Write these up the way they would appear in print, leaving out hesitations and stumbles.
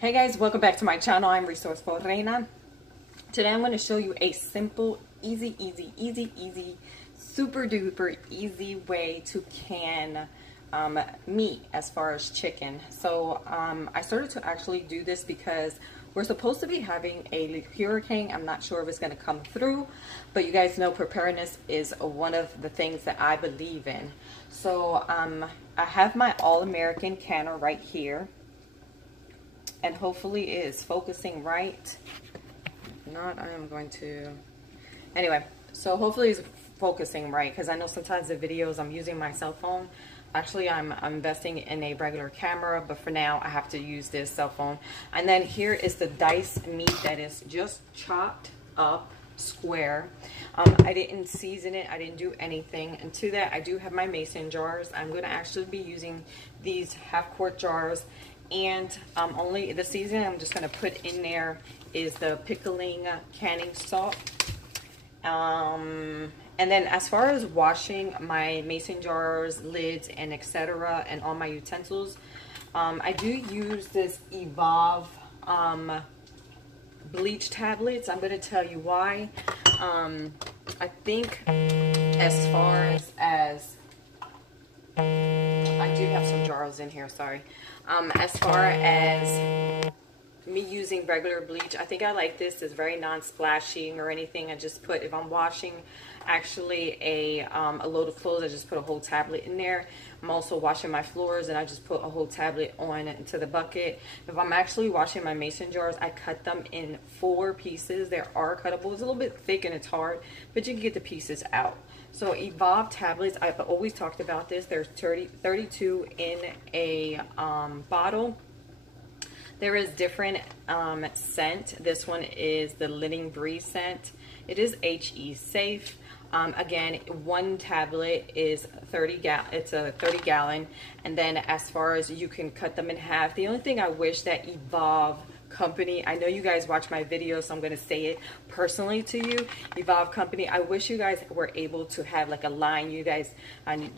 Hey guys, welcome back to my channel. I'm Resourceful Reina. Today I'm going to show you a simple, easy, super duper easy way to can meat as far as chicken. So I started to actually do this because we're supposed to be having a hurricane. I'm not sure if it's going to come through, but you guys know preparedness is one of the things that I believe in. So I have my All-American canner right here. And hopefully it is focusing right. If not, I am going to... Anyway, so hopefully it's focusing right, because I know sometimes the videos I'm using my cell phone. Actually, I'm investing in a regular camera, but for now I have to use this cell phone. And then here is the diced meat that is just chopped up square. I didn't season it, I didn't do anything. And to that, I do have my mason jars. I'm going to actually be using these half-quart jars. And only the seasoning I'm just going to put in there is the pickling canning salt. And then as far as washing my mason jars, lids, and etc. and all my utensils, I do use this Evolve bleach tablets. I'm going to tell you why. I think as far as I do have some jars in here, sorry. As far as me using regular bleach, I think I like this. It's very non-splashing or anything. I just put, if I'm washing actually a load of clothes, I just put a whole tablet in there. I'm also washing my floors and I just put a whole tablet on into the bucket. If I'm actually washing my mason jars, I cut them in 4 pieces. They are cuttable. It's a little bit thick and it's hard, but you can get the pieces out. So Evolve tablets, I've always talked about this. There's 32 in a bottle. There is different scent. This one is the Linen Breeze scent. It is HE safe. Again, one tablet is 30 it's a 30 gallon. And then as far as you can cut them in half, the only thing I wish that Evolve company, I know you guys watch my videos, so I'm going to say it personally to you. Evolve company, I wish you guys were able to have like a line. You guys,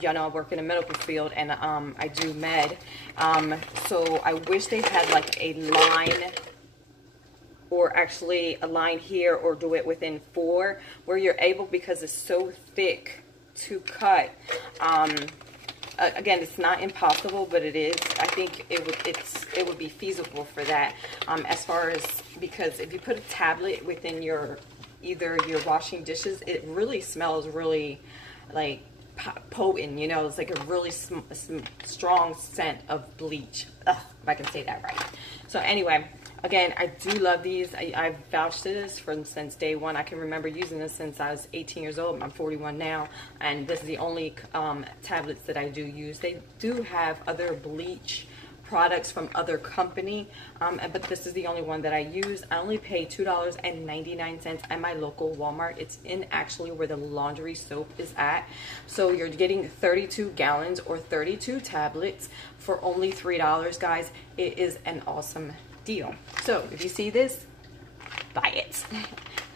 y'all know I work in the medical field and I do med. So I wish they had like a line, or actually a line here, or do it within 4 where you're able, because it's so thick to cut. Again, it's not impossible, but it is. I think it would be feasible for that. As far as, because if you put a tablet within your either your washing dishes, it really smells really like potent. You know, it's like a really strong scent of bleach. Ugh, if I can say that right. So anyway. Again, I do love these. I've vouched to this since day one. I can remember using this since I was 18 years old. I'm 41 now, and this is the only tablets that I do use. They do have other bleach products from other company, but this is the only one that I use. I only pay $2.99 at my local Walmart. It's in actually where the laundry soap is at. So you're getting 32 gallons or 32 tablets for only $3, guys. It is an awesome deal. So if you see this, buy it.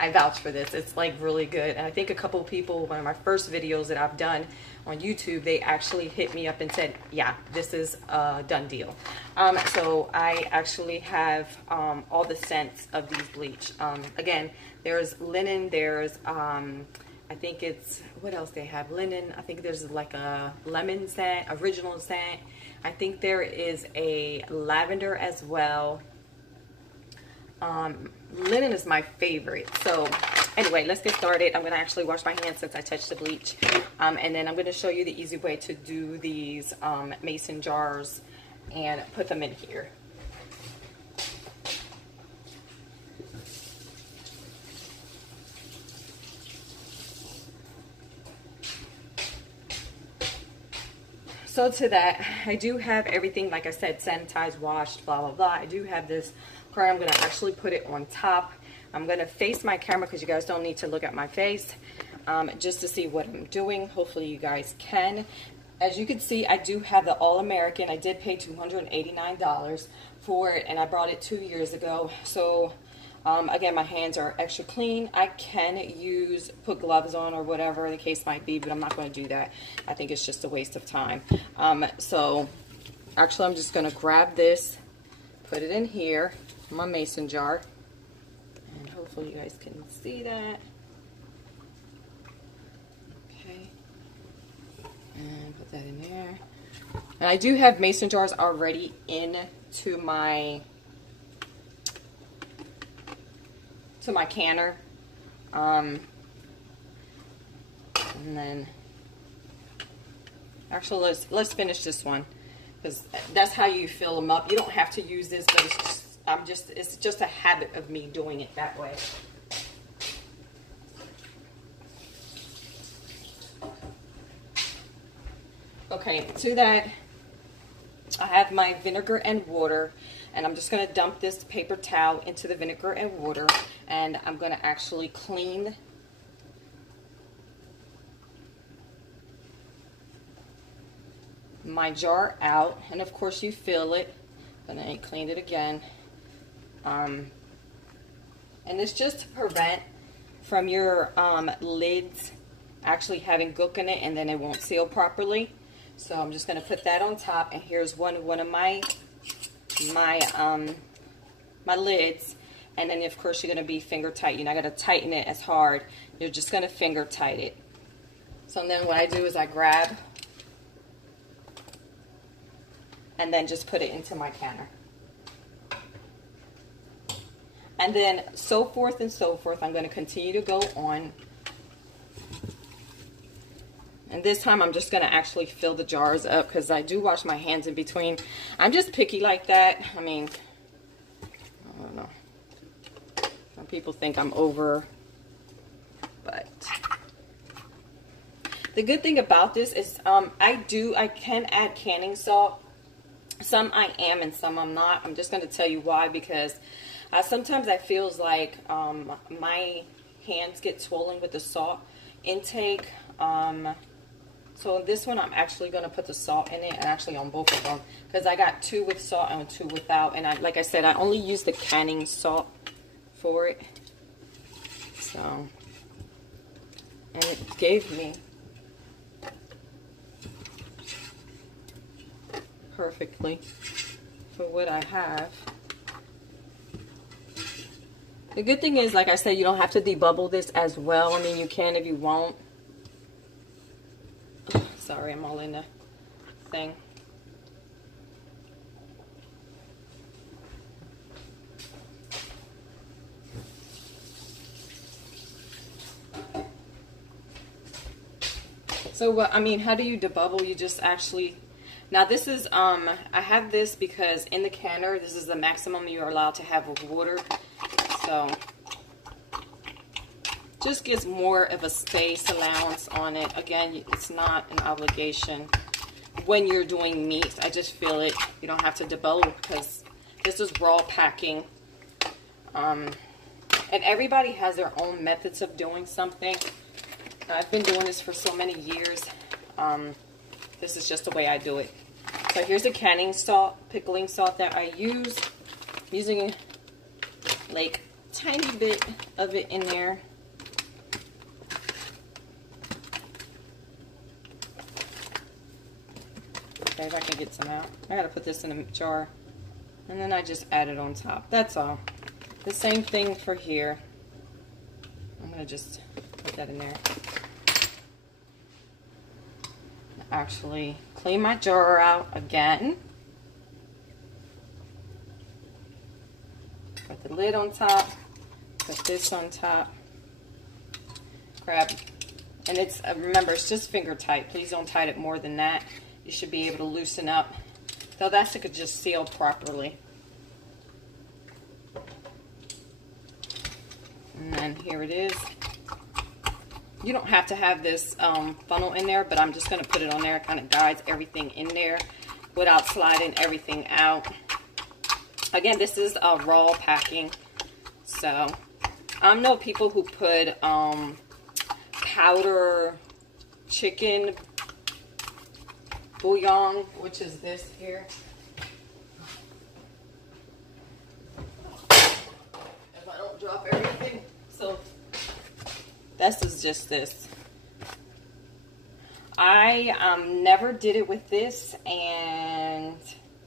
I vouch for this. It's like really good. And I think a couple of people, one of my first videos that I've done on YouTube, they actually hit me up and said, yeah, this is a done deal. So I actually have all the scents of these bleach. Again, there's linen, there's I think it's, what else they have? Linen. I think there's like a lemon scent, original scent. I think there is a lavender as well. Linen is my favorite. So anyway, let's get started. I'm going to actually wash my hands since I touched the bleach. And then I'm going to show you the easy way to do these mason jars and put them in here. So to that, I do have everything, like I said, sanitized, washed, blah, blah, blah. I do have this card. I'm going to actually put it on top. I'm going to face my camera because you guys don't need to look at my face, just to see what I'm doing. Hopefully you guys can. As you can see, I do have the All-American. I did pay $289 for it, and I bought it 2 years ago. So again, my hands are extra clean. I can put gloves on or whatever the case might be, but I'm not going to do that. I think it's just a waste of time. So actually, I'm just going to grab this put it in here, my mason jar. And hopefully you guys can see that. Okay. And put that in there. And I do have mason jars already into my canner. And then actually let's finish this one, because that's how you fill them up. You don't have to use this, but it's just a habit of me doing it that way. Okay, to that I have my vinegar and water, and I'm just going to dump this paper towel into the vinegar and water, and I'm going to actually clean my jar out. And of course you fill it, but I ain't cleaned it again. And it's just to prevent from your lids actually having gook in it, and then it won't seal properly. So I'm just going to put that on top, and here's one of my lids. And then of course you're going to be finger tight. You're not going to tighten it as hard. You're just going to finger tight it. So then what I do is I grab and then just put it into my canner. And then so forth and so forth. I'm going to continue to go on. And this time I'm just going to actually fill the jars up, because I do wash my hands in between. I'm just picky like that. I mean, I don't know. Some people think I'm over. But the good thing about this is I can add canning salt. Some I am and some I'm not. I'm just going to tell you why, because sometimes I feels like my hands get swollen with the salt intake. So this one I'm actually going to put the salt in it, and actually on both of them, because I got 2 with salt and 2 without. And like I said, I only use the canning salt for it. So, and it gave me perfectly for what I have. The good thing is, like I said, you don't have to debubble this as well. I mean, you can if you want. Sorry, I'm all in the thing. So, I mean, how do you debubble? You just actually... Now, this is, I have this because in the canner, this is the maximum you're allowed to have of water. So, just gives more of a space allowance on it. Again, it's not an obligation when you're doing meat. I just feel it, you don't have to debubble, because this is raw packing. And everybody has their own methods of doing something. I've been doing this for so many years. This is just the way I do it. So here's the canning salt, pickling salt that I use. I'm using like tiny bit of it in there. Okay, if I can get some out. I gotta put this in a jar. And then I just add it on top. That's all. The same thing for here. I'm gonna just put that in there. Actually clean my jar out again. Put the lid on top. Put this on top. Grab, and it's remember, it's just finger tight. Please don't tighten it more than that. You should be able to loosen up. So that's it, could just seal properly. And then here it is. You don't have to have this funnel in there, but I'm just going to put it on there. It kind of guides everything in there without sliding everything out. Again, this is raw packing. So, I know people who put powder chicken bouillon, which is this here. If I don't drop everything. So, this is just this. I never did it with this, and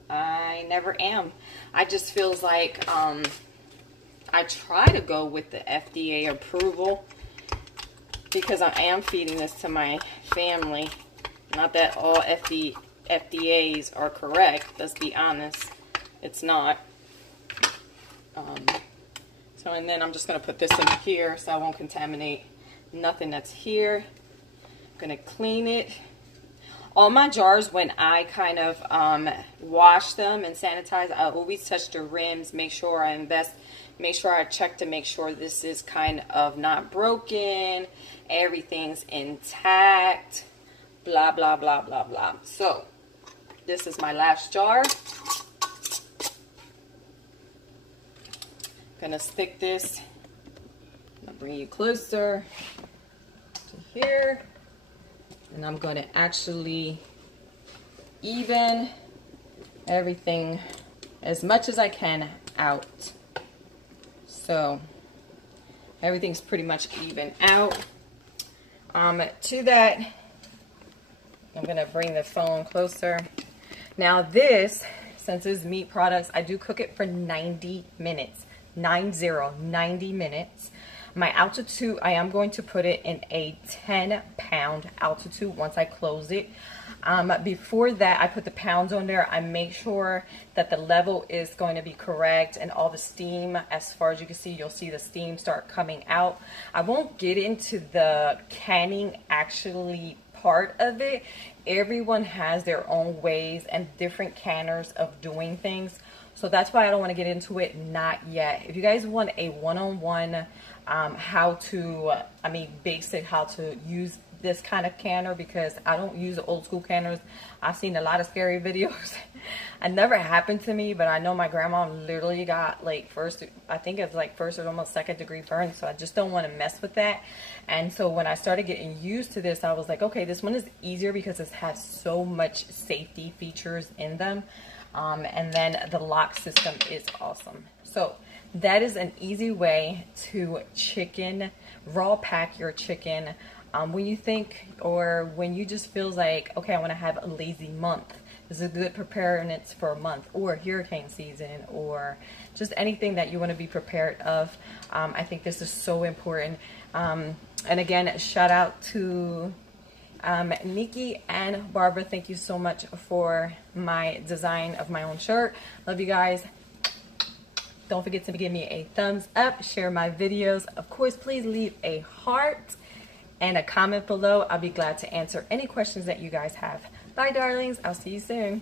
I never am. I just feels like I try to go with the FDA approval because I am feeding this to my family. Not that all FDAs are correct, let's be honest. It's not. So, and then I'm just going to put this in here so I won't contaminate nothing that's here. I'm going to clean it. All my jars, when I kind of wash them and sanitize, I always touch the rims, make sure I check to make sure this is kind of not broken, everything's intact, blah, blah, blah, blah, blah. So, this is my last jar. Gonna stick this, I'll bring you closer to here, and I'm gonna actually even everything as much as I can out. So everything's pretty much even out. To that, I'm gonna bring the phone closer. Now this, since it's meat products, I do cook it for 90 minutes. 90 minutes. My altitude, I am going to put it in a 10-pound altitude once I close it. Before that, I put the pounds on there. I make sure that the level is going to be correct and all the steam, as far as you can see, you'll see the steam start coming out. I won't get into the canning actually part of it. Everyone has their own ways and different canners of doing things. So that's why I don't want to get into it, not yet. If you guys want a one-on-one basic how to use this kind of canner, because I don't use the old school canners. I've seen a lot of scary videos. It never happened to me, but I know my grandma literally got like first or almost second-degree burns, so I just don't want to mess with that. And so when I started getting used to this, I was like, okay, this one is easier because it has so much safety features in them. And then the lock system is awesome. So that is an easy way to raw pack your chicken. When you think, or when you just feel like, okay, I want to have a lazy month. This is a good preparedness for a month, or hurricane season, or just anything that you want to be prepared of. I think this is so important. And again, shout out to Nikki and Barbara. Thank you so much for my design of my own shirt. Love you guys. Don't forget to give me a thumbs up, share my videos. Of course, please leave a heart and a comment below. I'll be glad to answer any questions that you guys have. Bye, darlings. I'll see you soon.